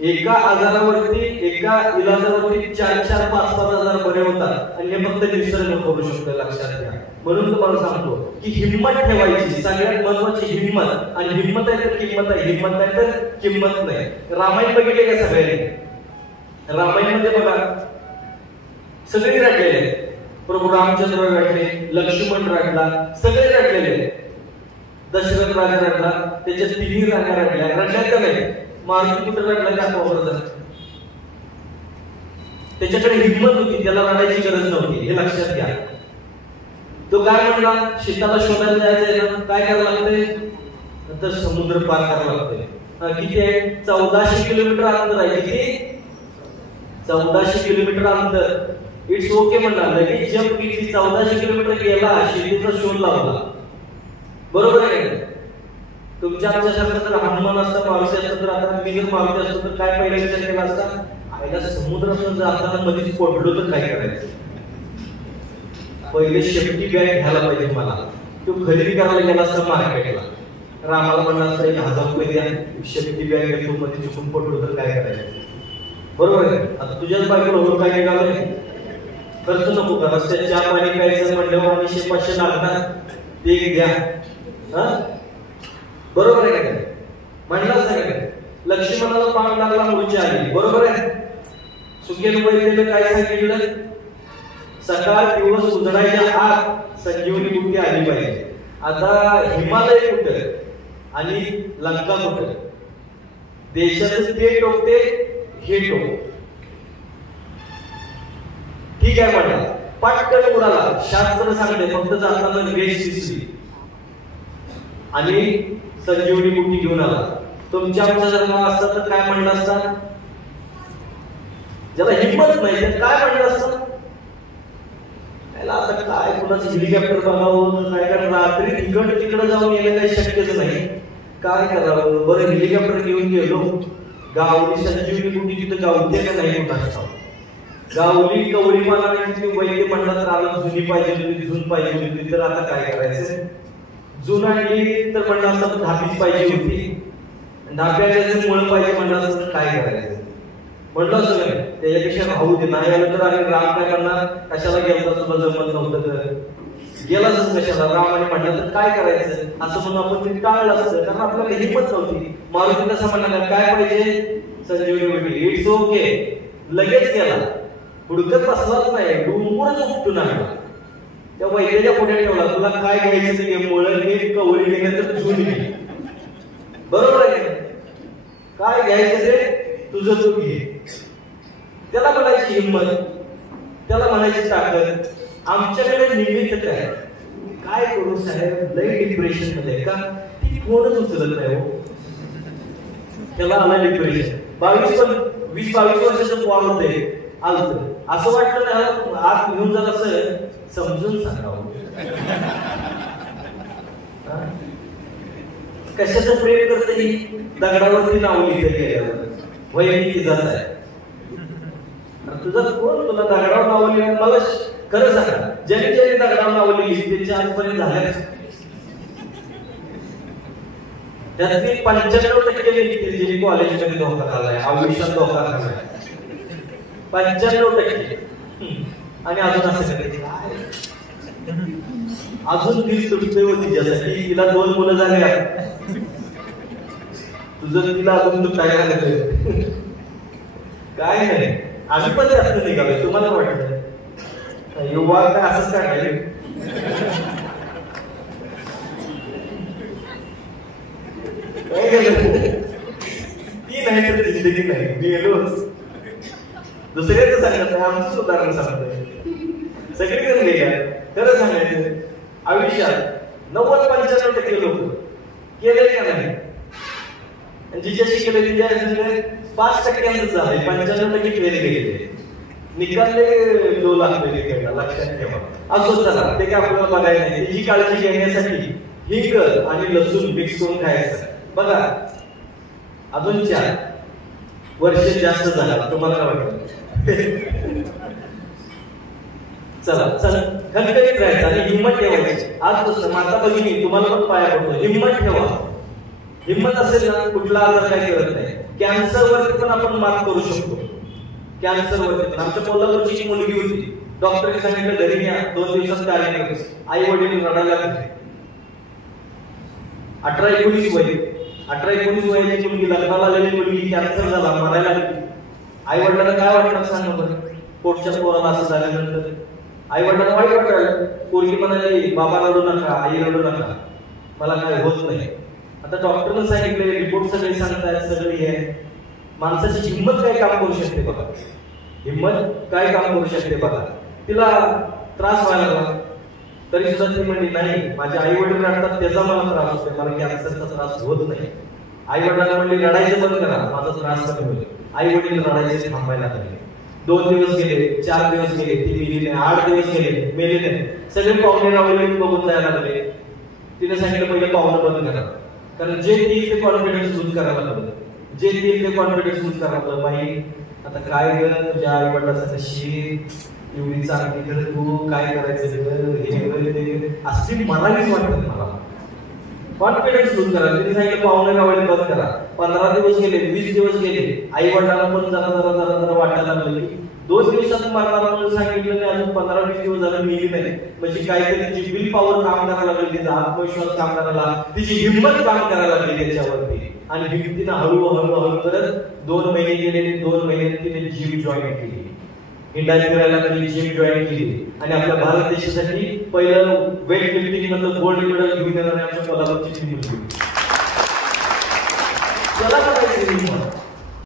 एका आजारावरती, एका इलाजावरती 4-4, 5-5 हजार बरे होतात आणि हे फक्त निसर्ग करू शकतो, लक्षात घ्या. म्हणून तुम्हाला सांगतो की हिंमत ठेवायची, सगळ्यात महत्वाची हिंमत. आणि हिंमत आहे तर किंमत आहे, हिंमत नाही तर किंमत नाही. रामायण बघितले का सगळ्यांनी? रामायण मध्ये बघा सगळे रडलेले, प्रभू रामचंद्र रडले, लक्ष्मण रडला, सगळे रडलेले. दशरथ राजा रडला, त्याच्या 3 राण्या रडल्या. रडल्या का नाही? मारुती कुठं रडला का बरोबर? त्याच्याकडे हिंमत होती, त्याला रडायची गरज नव्हती, हे लक्षात घ्या. तो काय म्हणला, सीताला शोधायला जायचंय ना, काय करावं लागतंय, नंतर समुद्र पार करावं लागतंय. किती आहे? 1400 किलोमीटर अंतर आहे. किती? 1400 किलोमीटर अंतर. इट्स ओके म्हणला, लगेच जंप केली, 1400 किलोमीटर गेला, शेतीचा शोध लावला. बरोबर आहे. तुमच्या आमच्यासारखं जर हनुमान असता, मारुती असतं, तर आता मी जर मारुती असतो तर काय पहिला विचार केला असता, आईला समुद्रातून जर आपल्याला मध्येच पडलो तर काय करायचं? पहिले सेफ्टी बॅग घ्यायला पाहिजे मला. तो खरेदी करायला गेला असता मार्केटला, रामाला म्हणला असता 1000 रुपये द्या, सेफ्टी बॅग घेतो, मध्ये चुकून पडलो तर काय करायचं? बरोबर आहे. आता तुझ्याच बायकोला हो काय निघालं, खर्च नको का, रस्त्यात चहा पाणी प्यायचं म्हणल्यावर 200-500 लागणार, ते द्या. बरोबर आहे का? म्हणलं सगळं. लक्ष्मणाला पाण लागला, मूर्छा आली. बरोबर आहे. सुकेन वैद्याने काय सांगितलं, सकाळ दिवस उजडायच्या आत संजीवनी बुटी आली पाहिजे. आता हिमालय कुठं आणि लंका कुठं? देशाचं ते टोकते, हे टोक. ठीक आहे म्हणा, पटकन उडाला. शास्त्र सांगते फक्त जाताना रेष दिसली आणि संजीवनी बुटी घेऊन आला. तुमच्या आमच्या जन्म असतात तर काय म्हणलं असतात? ज्याला हिंमत नाही तर काय म्हणलं असतं? आता काय कुणाचं हेलिकॉप्टर बघावं, काय करावं, रात्री तिकडे जाऊन येणं काही शक्यच नाही. काय करावं? बरं हेलिकॉप्टर घेऊन गेलो, गावली संजीवनी बुटी तिथं गावते का नाही कुणाचं? गावली कवळी मला नाही, वैद्य म्हणला तर आला जुनी पाहिजे होती, जून पाहिजे होती, तर आता काय करायचं? जून आणली तर म्हणलं असतं धापीच पाहिजे होती, धाप्याचं मुळ पाहिजे म्हणलं असतं तर काय करायचं? म्हणलं असं नाही, त्याच्यापेक्षा भाऊ दे नाही आलं तर. आणि राम काय म्हणणार, कशाला गेला तुला जमत नव्हतं तर गेलाच कशाला? रामाने म्हटलं तर काय करायचं असं म्हणून आपण ते टाळलं असतं, कारण आपल्याला हिंमत नव्हती. मारुती कसा म्हणाला, काय पाहिजे? संजीवनी बुटी. It's okay. लगेच गेला, हुडकत बसलाच नाही, डोंगरच उपटून आणला. त्या वैद्याच्या पुढे ठेवला, तुला काय घ्यायचं ते मुळ घे, कवळी घेणं तर जून घे. बरोबर आहे. काय घ्यायचं ते तुझं तू घे. त्याला म्हणायची हिंमत. त्याला म्हणायची ताकद. आमच्याकडे निमित्त काय करू साहेब, लई डिप्रेशन मध्ये का ती फोनच उचलत नाही हो. त्याला आला डिप्रेशन. 20-22 वर्षाचं पोर होते आलं, असं वाटलं ना आज घेऊन जात असं समजून सांगावं. कशाचं प्रेम करते ही, दगडावरती नाव लिहिलं गेल्यावर वय तिचाच आहे. तुझा कोण तुला दगडावर नाव लिहिलं, मला खरं सांगा, ज्याने ज्याने दगडावर नाव लिहिली त्यांच्या आजपर्यंत झाल्या त्यातली 95% व्यक्ती जे कॉलेजमध्ये धोका खाल्लाय, आयुष्यात धोका खाल्लाय 95%. आणि अजून असं काय अजून ती तुटते होती ज्यासाठी तिला 2 मुलं झाली, तुझं तिला अजून तू काय झालं काय नाही. आम्ही पण त्यात निघालो. तुम्हाला वाटतं युवा काय असंच काय ती नाही तर जिंदगी नाही, गेलोच. दुसऱ्याचं सांगत नाही, आमचं सुधारण सांगतोय. सगळीकडे गेल्या. खरं सांगायचं आयुष्यात 90-95% लोक केले का नाही, जिच्याशी केले तिच्या 5% झाले, 95% फेल गेले. निकालले लो लागले, लक्षात ठेवा. असं चला ते काय आपल्याला बघायला नाही. ही काळजी घेण्यासाठी हिंग आणि लसूण मिक्स करून खायचं. बघा अजून 4 वर्ष जास्त झाला, तुम्हाला काय वाटतं? चला चला खणखणीत राहायचं आणि हिंमत ठेवायची. आज तसं माता भगिनी तुम्हाला पण पाया पडतो, हिंमत ठेवा. हिंमत असेल ना कुठला आजार काय करत नाही. कॅन्सर वरती पण आपण मात करू शकतो. कॅन्सर वरती आमच्या कोल्हापूरची मुलगी होती, डॉक्टरने सांगितलं घरी या, 2 दिवसात कार्य करतो. आई वडील रडायला लागले. 18-19 वय, 18-19 वयाची मुलगी, लग्नाला आलेली मुलगी, कॅन्सर झाला, मरायला लागली. आई वडिलांना काय वाटलं सांगा बरं, पोटच्या पोराला असं झाल्यानंतर आई वडिलांना वाईट वाटलं. पोरगी म्हणाली बाबा रडू नका, आई रडू नका, मला काय होत नाही. आता डॉक्टरने सांगितले, रिपोर्ट सगळे सांगतायत, सगळे आहे. माणसाची हिंमत काय काम करू शकते बघा, हिंमत काय काम करू शकते बघा. तिला त्रास व्हायला लागला तरी सुद्धा ती म्हणली नाही, माझे आई वडील रडतात त्याचा मला त्रास होतो, मला कॅन्सरचा त्रास होत नाही. आई वडिलांना म्हणली रडायचं बंद करा, माझा त्रास कमी होईल. आई वडील रडायचे थांबायला लागले. 2 दिवस गेले, 4 दिवस गेले, ती मेली नाही. 8 दिवस गेले, मेले नाही. सगळे पाहुणे रावले बघून जायला लागले. तिने सांगितलं पहिले पाहुणं बंद करा, कारण जे ती ते कॉन्फिडन्स लूज करायला लागलं, जे ती ते कॉन्फिडन्स लूज करायला लागलं. बाई आता काय ग, तुझ्या आई वडिलाचं नशीब एवढी चांगली, तर तू काय करायचं असं मलाच वाटत. मला कॉन्फिडन्स लूज करा. तिने सांगितलं पाहुणे रावले बंद करा. 15 दिवस गेले, 20 दिवस गेले. आई वडिलांना पण जरा जरा जरा जरा वाटायला लागलं की 2 दिवसात मरणार म्हणून सांगितलं नाही, अजून 15-20 दिवस झालं मेली नाही. म्हणजे काहीतरी तिची विल पॉवर काम करायला लागली, तिचा आत्मविश्वास काम करायला, तिची हिंमत काम करायला लागली त्याच्यावरती. आणि हिमतीनं हळूहळू करत 2 महिने गेले. 2 महिन्यात तिने जिम जॉईन केली, इंडिया फिरायला लागली, जिम जॉईन केली. आणि आपल्या भारत देशासाठी पहिलं वेट लिफ्टिंग मधलं गोल्ड मेडल घेऊन येणारे आमच्या कोल्हापूरची टीम होती. त्याला काय